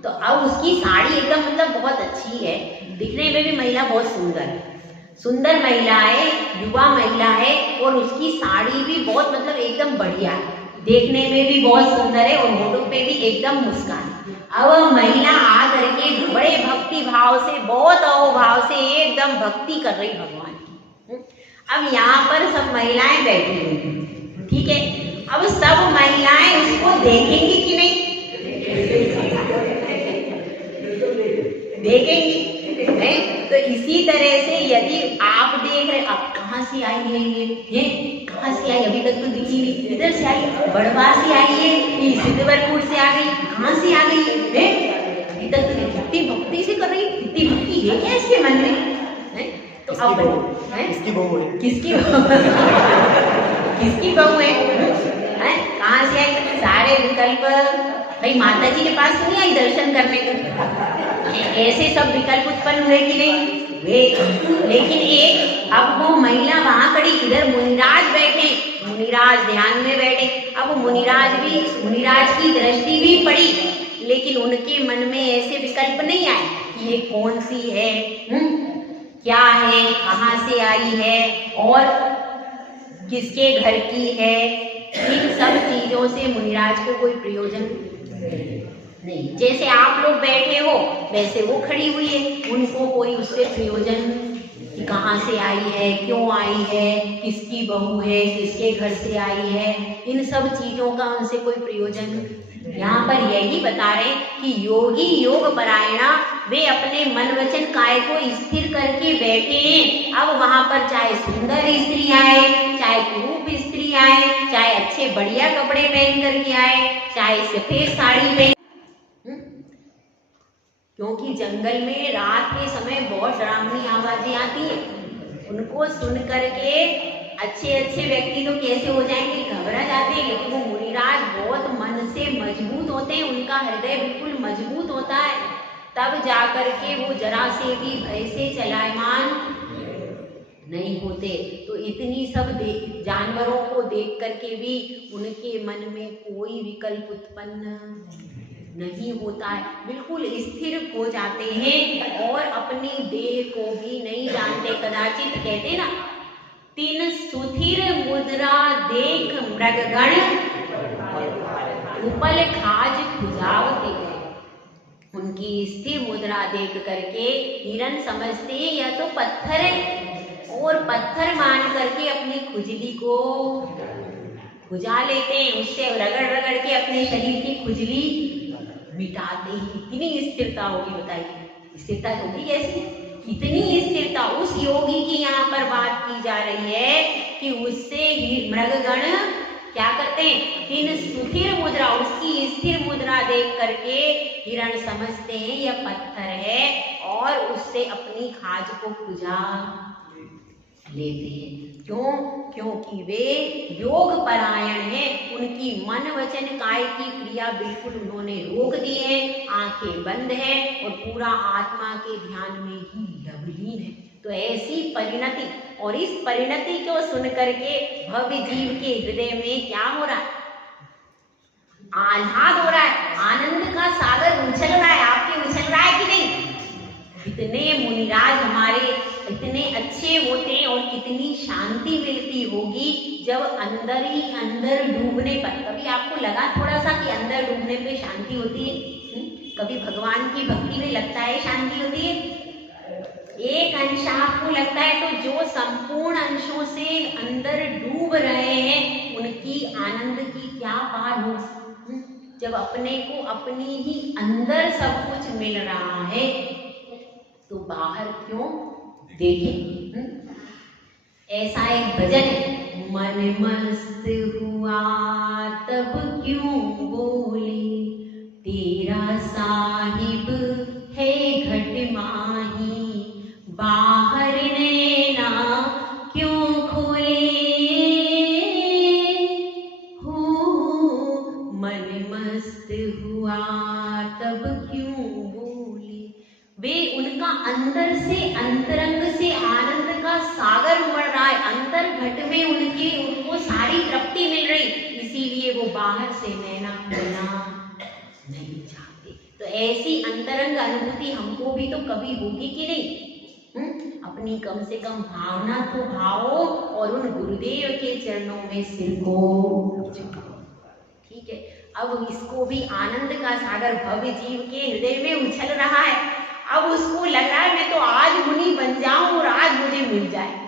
तो अब उसकी साड़ी एकदम मतलब बहुत अच्छी है, दिखने में भी महिला बहुत सुंदर है, सुंदर महिला है, युवा महिला है और उसकी साड़ी भी बहुत मतलब एकदम बढ़िया है, देखने में भी बहुत सुंदर है और होठों पे भी एकदम मुस्कान। अब महिला आ करके बड़े भक्ति भाव से, बहुत अहोभाव से एकदम भक्ति कर रही भगवान की। अब यहाँ पर सब महिलाएं बैठी हुई, ठीक है, अब सब महिलाएं उसको देखेंगी कि नहीं? देखेंगी नहीं? तो इसी तरह से यदि आप देख रहे, अब कहाँ से आई है ये कहाँ से आई, अभी तक तो दिखी नहीं, इधर से आई, बड़वा से आई है, सिद्धवरपुर से आ गई, कहाँ से आ गई है, अभी तक तो कितनी भक्ति से कर रही, कितनी भक्ति है क्या इसके मन में? तो अब किसकी बहू है, किसकी बहू है, कहाँ से आई? सारे विकल्प भाई माता जी के पास तो नहीं आई दर्शन करने को, ऐसे सब विकल्प उत्पन्न हुए कि नहीं वे। लेकिन एक अब वो महिला वहां खड़ी, इधर मुनिराज बैठे, मुनिराज ध्यान में बैठे, अब मुनिराज की दृष्टि भी पड़ी, लेकिन उनके मन में ऐसे विकल्प नहीं आए कि ये कौन सी है, क्या है, कहाँ से आई है और किसके घर की है। इन सब चीजों से मुनिराज को कोई प्रयोजन नहीं, जैसे आप लोग बैठे हो वैसे वो खड़ी हुई है, उनको कोई उससे प्रयोजन कि कहाँ से आई है, क्यों आई है, किसकी बहू है, किसके घर से आई है, इन सब चीजों का उनसे कोई प्रयोजन। यहाँ पर यही बता रहे कि योगी योग परायणा वे अपने मन वचन काय को स्थिर करके बैठे हैं। अब वहां पर चाहे सुंदर स्त्री आए, चाहे कुरूप स्त्री आए, चाहे अच्छे बढ़िया कपड़े पहन करके आए, चाहे सफेद साड़ी पहन, क्योंकि जंगल में रात के समय बहुत डरावनी आवाजें आती हैं, उनको सुन करके अच्छे व्यक्ति तो कैसे हो जाएंगे, घबरा जाते हैं, लेकिन वो मुनिराज बहुत मन से मजबूत होते हैं, उनका हृदय बिल्कुल मजबूत होता है, तब जाकर के वो जरा से भी भय से चलायमान नहीं होते। तो इतनी सब जानवरों को देख करके भी उनके मन में कोई विकल्प उत्पन्न नहीं होता है, बिल्कुल स्थिर हो जाते हैं और अपनी देह को भी नहीं जानते। कदाचित कहते ना, तीन सुथिर मुद्रा देख मृगगण उपल खाज खुजावते हैं। उनकी स्थिर मुद्रा देख करके हिरण समझते हैं यह तो पत्थर है, और पत्थर मान करके अपनी खुजली को खुजा लेते हैं, उससे रगड़ रगड़ के अपने शरीर की खुजली मिटाते ही। कितनी स्थिरता होगी बताइए, स्थिरता होगी कैसी, इतनी स्थिरता उस योगी की यहाँ पर बात की जा रही है कि उससे ही मृगगण क्या करते हैं, तीन सुथिर मुद्रा, उसकी स्थिर मुद्रा देख करके हिरण समझते हैं यह पत्थर है और उससे अपनी खाज को खुजा लेते हैं। क्यों? क्योंकि वे योग परायण हैं, उनकी मन वचन काय की क्रिया बिल्कुल उन्होंने रोक दी है, आंखें बंद है और पूरा आत्मा के ध्यान में ही लवलीन है। तो ऐसी परिणति, और इस परिणति को सुन करके भव्य जीव के हृदय में क्या हो रहा है, आह्लाद हो रहा है, आनंद का सागर उछल रहा है। आपके उछल रहा है कि नहीं? इतने मुनिराज हमारे इतने अच्छे होते हैं और कितनी शांति मिलती होगी जब अंदर ही अंदर डूबने पर। कभी आपको लगा थोड़ा सा कि अंदर डूबने पे शांति होती है? कभी भगवान की भक्ति में लगता है शांति होती है? एक अंश आपको लगता है तो जो संपूर्ण अंशों से अंदर डूब रहे हैं उनकी आनंद की क्या पार हो। जब अपने को अपनी ही अंदर सब कुछ मिल रहा है तो बाहर क्यों देखें। ऐसा एक भजन है, मन मस्त हुआ तब क्यों बोले, तेरा साहिब है घट माही, बाहर नैना क्यों अंदर से अंतरंग से आनंद का सागर उमड़ रहा है, अंतर घट में उनको सारी तृप्ति मिल रही, इसीलिए वो बाहर से नैना खोलना नहीं चाहते। तो ऐसी अंतरंग अनुभूति हमको भी तो कभी होगी कि नहीं? अपनी कम से कम भावना तो भावो और उन गुरुदेव के चरणों में सिर को झुकाओ। ठीक है, अब इसको भी आनंद का सागर भव्य जीव के हृदय में उछल रहा है। अब उसको लग रहा है मैं तो आज मुनि बन जाऊं और आज मुझे मिल जाए।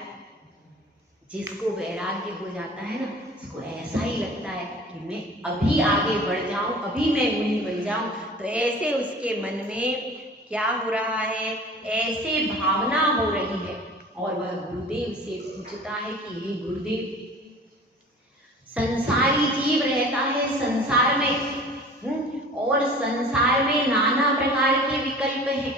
जिसको वैराग्य हो जाता है ना, उसको ऐसा ही लगता है कि मैं अभी आगे बढ़ जाऊं, अभी मैं मुनि बन जाऊं। तो ऐसे उसके मन में क्या हो रहा है, ऐसे भावना हो रही है और वह गुरुदेव से पूछता है कि हे गुरुदेव, संसारी जीव रहता है संसार में और संसार में नाना प्रकार के विकल्प हैं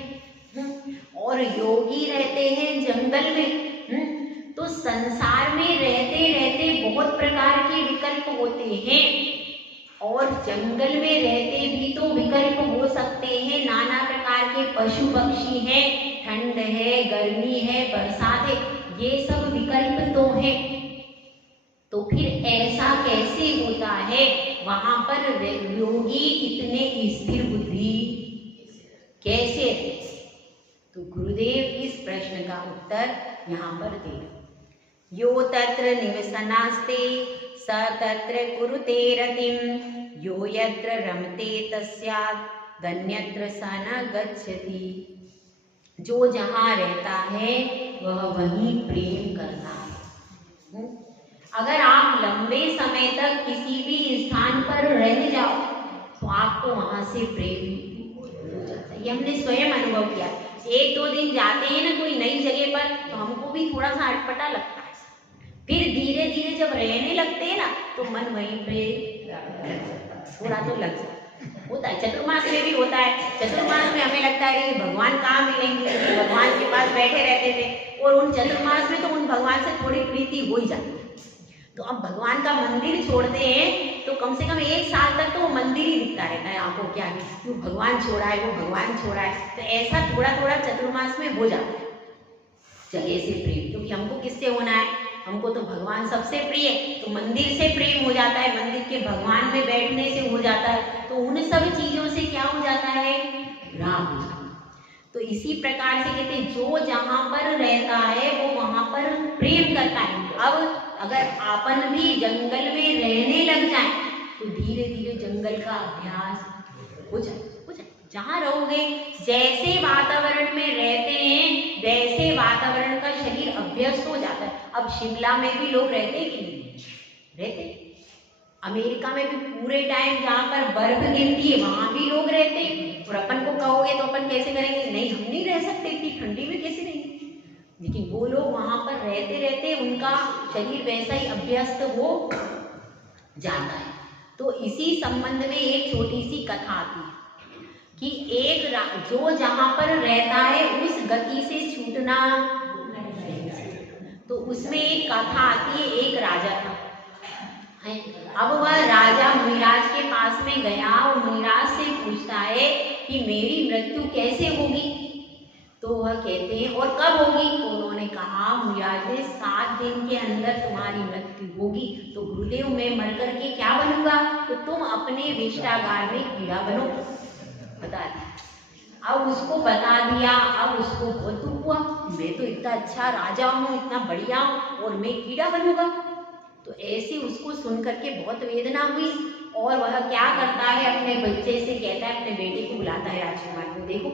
और योगी रहते हैं जंगल में। तो संसार में रहते रहते बहुत प्रकार के विकल्प होते हैं और जंगल में रहते भी तो विकल्प हो सकते हैं, नाना प्रकार के पशु पक्षी हैं, ठंड है, गर्मी है, बरसात है, ये सब विकल्प तो है। तो फिर ऐसा कैसे होता है वहां पर योगी इतने स्थिर बुद्धि कैसे? तो गुरुदेव इस प्रश्न का उत्तर यहाँ पर दे, यो तत्र निवसनास्ते स तत्र कुरुते रतिम यो यत्र रमते तस्यात् गन्यत्र स न गच्छति। जो जहाँ रहता है वह वहीं प्रेम करता है। अगर आप लंबे समय तक किसी भी स्थान पर रह जाओ तो आपको वहां से प्रेम हो जाता है। ये हमने स्वयं अनुभव किया। एक दो दिन जाते हैं ना कोई नई जगह पर तो हमको भी थोड़ा सा अटपटा लगता है, फिर धीरे धीरे जब रहने लगते हैं ना तो मन वहीं पे थोड़ा तो लग होता है। चतुर्मास में भी होता है। चतुर्मास में हमें लगता है कि भगवान कहाँ मिलेंगे, भगवान के पास बैठे रहते थे और उन चतुर्मास में तो उन भगवान से थोड़ी प्रीति हो ही जाती है। तो अब भगवान का मंदिर छोड़ते हैं तो कम से कम 1 साल तक तो वो मंदिर ही दिखता रहता है आपको, क्या क्यों भगवान छोड़ा है, वो भगवान छोड़ा है। तो ऐसा थोड़ा थोड़ा चतुर्मास में हो जाता है जगह से प्रेम, क्योंकि हमको किससे होना है, हमको तो भगवान सबसे प्रिय, तो मंदिर से प्रेम हो जाता है, मंदिर के भगवान में बैठने से हो जाता है। तो उन सब चीजों से क्या हो जाता है, राग हो जाता है। तो इसी प्रकार से कहते हैं जो जहाँ पर रहता है वो वहां पर प्रेम करता है। अब अगर आपन भी जंगल में रहने लग जाए तो धीरे धीरे जंगल का अभ्यास हो जाए। जहाँ रहोगे, जैसे वातावरण में रहते हैं वैसे वातावरण का शरीर अभ्यस्त हो जाता है। अब शिमला में भी लोग रहते हैं कि नहीं रहते, अमेरिका में भी पूरे टाइम जहाँ पर बर्फ गिरती है वहां भी लोग रहते हैं। और अपन को कहोगे तो अपन कैसे करेंगे, नहीं हम नहीं रह सकते, इतनी ठंडी में कैसे रहेंगे। लेकिन वो लोग वहां पर रहते रहते उनका शरीर वैसा ही अभ्यस्त हो जाता है। तो इसी संबंध में एक छोटी सी कथा आती है कि एक जो जहां पर रहता है उस गति से छूटना। तो उसमें एक कथा आती है, एक राजा था है। अब वह राजा मुनिराज के पास में गया और मुनिराज से पूछता है कि मेरी मृत्यु कैसे होगी। तो वह कहते हैं और कब होगी। तो उन्होंने कहा मुनिराज ने 7 दिन के अंदर तुम्हारी मृत्यु होगी। तो गुरुदेव मैं मर करके क्या बनूंगा। तो तुम अपने विष्टागार में कीड़ा बनो, बता दिया। अब उसको बता दिया। अब उसको बहुत दुख हुआ, मैं तो इतना अच्छा राजा हूँ, इतना बढ़िया हूँ और मैं कीड़ा बनूंगा। तो ऐसे उसको सुन करके बहुत वेदना हुई और वह क्या करता है, अपने बच्चे से कहता है, अपने बेटे को बुलाता है राजकुमार को, देखो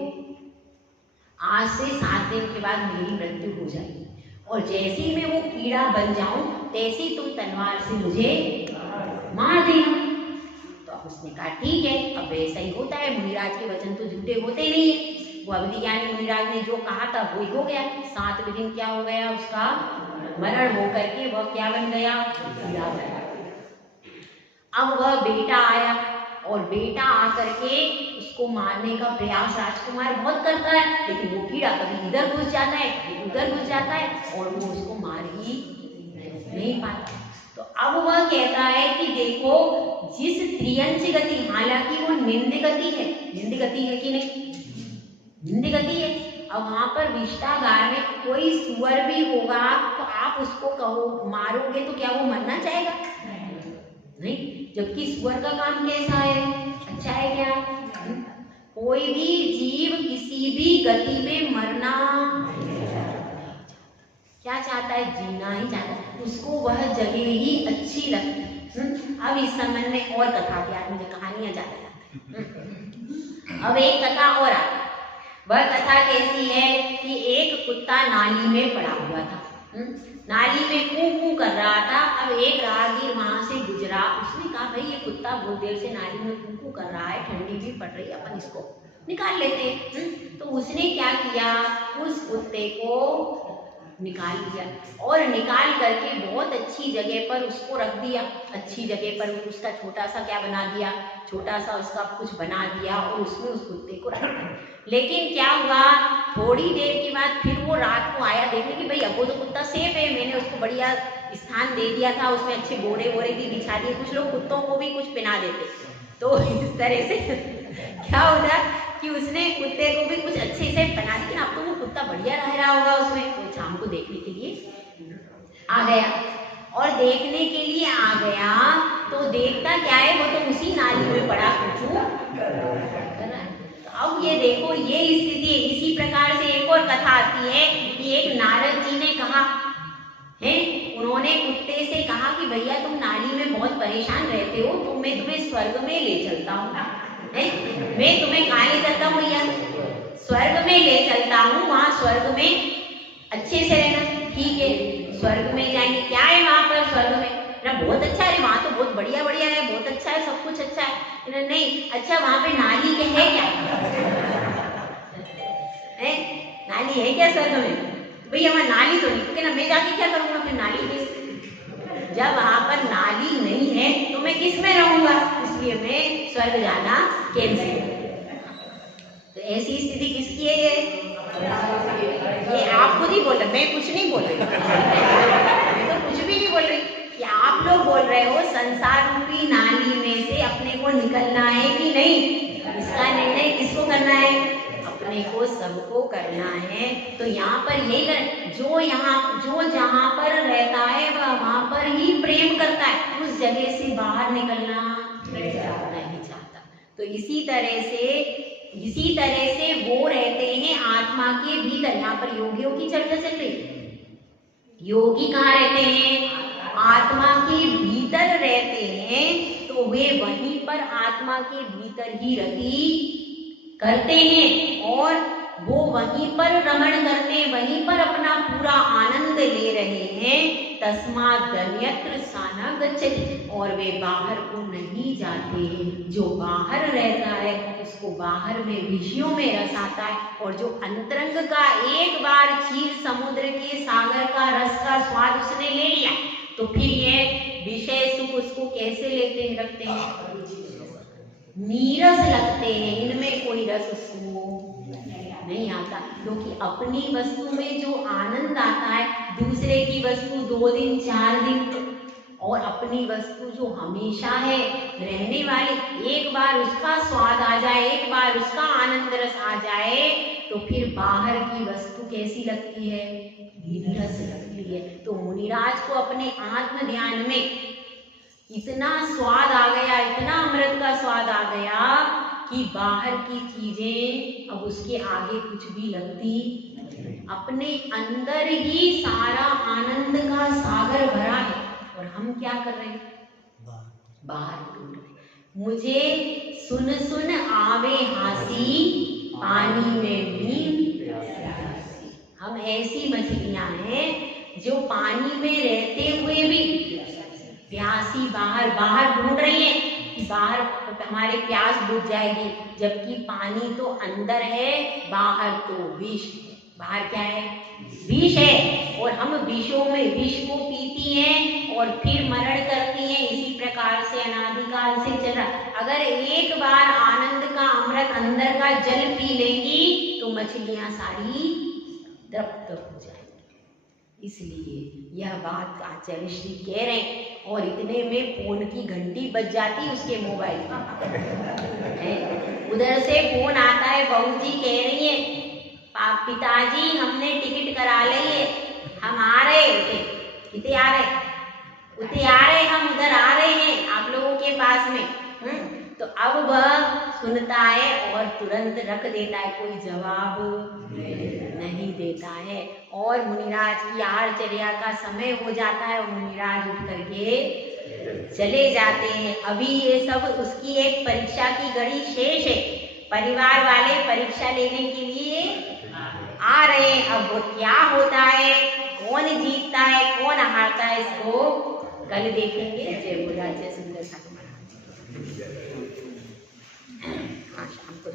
आज से 7 दिन के बाद मेरी मृत्यु हो जाएगी और जैसे ही मैं वो कीड़ा बन जाऊं तैसे ही तुम तलवार से मुझे मार देना। तो अब उसने कहा ठीक है। अब वैसा ही होता है, मुनिराज के वचन तो झूठे होते नहीं है। वो अवधिज्ञानी मुनिराज ने जो कहा था वो ही हो गया। 7वें दिन क्या हो गया, उसका मरण होकर के वह क्या बन गया, कीड़ा बन गया। अब वह बेटा आया और बेटा आकर के उसको मारने का प्रयास राजकुमार बहुत करता है, लेकिन वो कीड़ा कभी इधर घुस जाता है, कभी उधर घुस जाता है और वो उसको मार ही नहीं पाता। तो अब वह कहता है कि देखो जिस त्रियंच गति, हालांकि वो निंद गति है, निंद गति है कि नहीं, निंद गति है। अब वहां पर विष्टागार में कोई सुअर भी होगा तो आप उसको कहो मारोगे तो क्या वो मरना चाहेगा? नहीं। जबकि सुअर का काम कैसा है? अच्छा है क्या? कोई भी जीव किसी भी गति में मरना क्या चाहता है? जीना ही चाहता है। उसको वह जगह ही अच्छी लगती है। अब इस संबंध में और कथा की, आज मुझे कहानियां ज्यादा याद है। अब एक कथा और आती है। वह कथा कैसी है कि एक कुत्ता नाली में पड़ा हुआ था। नाली में कू कू कर रहा था। अब एक राहगीर वहां से गुजरा, उसने कहा भाई ये कुत्ता बहुत देर से नाली में कू कू कर रहा है, ठंडी भी पड़ रही है, अपन इसको निकाल लेते हैं। तो उसने क्या किया, उस कुत्ते को निकाल लिया और निकाल करके बहुत अच्छी जगह पर उसको रख दिया। अच्छी जगह पर उसका छोटा सा क्या बना दिया, छोटा सा उसका कुछ बना दिया और उसमें उस कुत्ते को रख दिया। लेकिन क्या हुआ, थोड़ी देर के बाद फिर वो रात को आया देखने कि भाई अब वो तो कुत्ता सेफ है, मैंने उसको बढ़िया स्थान दे दिया था, उसमें अच्छे बोरे वोरे भी बिछा दिए। कुछ लोग कुत्तों को भी कुछ पहना देते, तो इस तरह से क्या होता कि उसने कुत्ते को भी कुछ अच्छे से बना दिया। अब तो वो कुत्ता बढ़िया रह रहा होगा उसमें, तो शाम को देखने के लिए आ गया। और देखने के लिए आ गया तो देखता क्या है, वो तो उसी नाली में पड़ा कुछ। अब ये देखो ये स्थिति है। इसी प्रकार से एक और कथा आती है कि एक नारद जी ने कहा है, उन्होंने कुत्ते से कहा कि भैया तुम नाली में बहुत परेशान रहते हो, तो मैं तुम्हें स्वर्ग में ले चलता हूँ। मैं तुम्हें कहाँ ले चलता हूँ भैया? स्वर्ग में ले चलता हूँ, वहाँ स्वर्ग में अच्छे से रहना। ठीक है, स्वर्ग में जाएंगे। क्या है वहाँ पर स्वर्ग में? ना बहुत अच्छा है, वहाँ तो बहुत बढ़िया बढ़िया है, बहुत अच्छा है, सब कुछ अच्छा है। नहीं, अच्छा वहाँ पे नाली के है क्या? है नाली है क्या स्वर्ग में? भैया वहाँ नाली तो नहीं ना, मैं जाके क्या करूँगा फिर नाली में? जब वहाँ पर नाली नहीं है तो मैं किस में रहूंगा? इसलिए मैं स्वर्ग जाना कैंसिल। तो ऐसी स्थिति किसकी है? ये आप खुद ही बोल रहे, मैं कुछ नहीं बोल रही, मैं तो कुछ भी नहीं बोल रही। कि आप लोग बोल रहे हो संसार रूपी नाली में से अपने को निकलना है कि नहीं, इसका निर्णय किसको करना है? अपने को, सबको करना है। तो यहाँ पर यही कर, जो जहाँ पर रहता है वह वहाँ पर ही प्रेम करता है, उस जगह से बाहर निकलना नहीं चाहता। तो इसी तरह से वो रहते हैं आत्मा के भीतर। यहाँ पर योगियों की चर्चा चल रही है। योगी कहाँ रहते हैं? आत्मा के भीतर रहते हैं। तो वे वहीं पर आत्मा के भीतर ही रति करते हैं और वो वहीं पर रमण करते हैं, वहीं पर अपना पूरा आनंद ले रहे हैं। तस्मात् अन्यत्र सा न गच्छति, और वे बाहर को नहीं जाते। जो बाहर रहता है उसको बाहर में विषयों में रस आता है, और जो अंतरंग का एक बार क्षीर समुद्र के सागर का रस का स्वाद उसने ले लिया, तो फिर ये विषय सुख उसको कैसे लेते रखते हैं? नीरस लगते हैं, इनमें कोई रस उसको नहीं आता। क्योंकि अपनी वस्तु में जो आनंद आता है, दूसरे की वस्तु 2 दिन 4 दिन, और अपनी वस्तु जो हमेशा है रहने वाली, एक बार उसका स्वाद आ जाए, एक बार उसका आनंद रस आ जाए, तो फिर बाहर की वस्तु कैसी लगती है? नीरस लगती है। तो मुनिराज को अपने आत्म ध्यान में इतना स्वाद आ गया, इतना अमृत का स्वाद आ गया कि बाहर की चीजें अब उसके आगे कुछ भी लगती। अपने अंदर ही सारा आनंद का सागर भरा है, और हम क्या कर रहे हैं? बाहर ढूंढ रहे। मुझे सुन सुन आवे हासी, पानी में नींद प्यासी। हम ऐसी मछलियां हैं जो पानी में रहते हुए भी प्यासी बाहर ढूंढ रही है कि बाहर हमारे प्यास बुझ जाएगी, जबकि पानी तो अंदर है, बाहर तो विष। बाहर क्या है? विष है, और हम विषों में विष को पीती हैं और फिर मरण करती हैं। इसी प्रकार से अनादिकाल से चल रहा। अगर एक बार आनंद का अमृत अंदर का जल पी लेंगी तो मछलियां सारी तृप्त हो जाएंगी। इसलिए यह बात आचार्य श्री कह रहे हैं, और इतने में फोन की घंटी बज जाती उसके मोबाइल की। उधर से फोन आता है, बहू जी कह रही है पिताजी हमने टिकट करा ली है, हम आ रहे थे, कितने आ रहे, उतने आ रहे, हम उधर आ रहे हैं आप लोगों के पास में। तो अब वह सुनता है और तुरंत रख देता है, कोई जवाब नहीं देता है। और मुनिराज की आहारचर्या का समय हो जाता है और मुनिराज उठ करके चले जाते हैं। अभी ये सब उसकी एक परीक्षा की घड़ी शेष है, परिवार वाले परीक्षा लेने के लिए आ रहे हैं। अब वो क्या होता है, कौन जीतता है, कौन हारता है, इसको कल देखेंगे। जय बोला जय सुंदर ठाकुर महाराज। हाँ, शाम को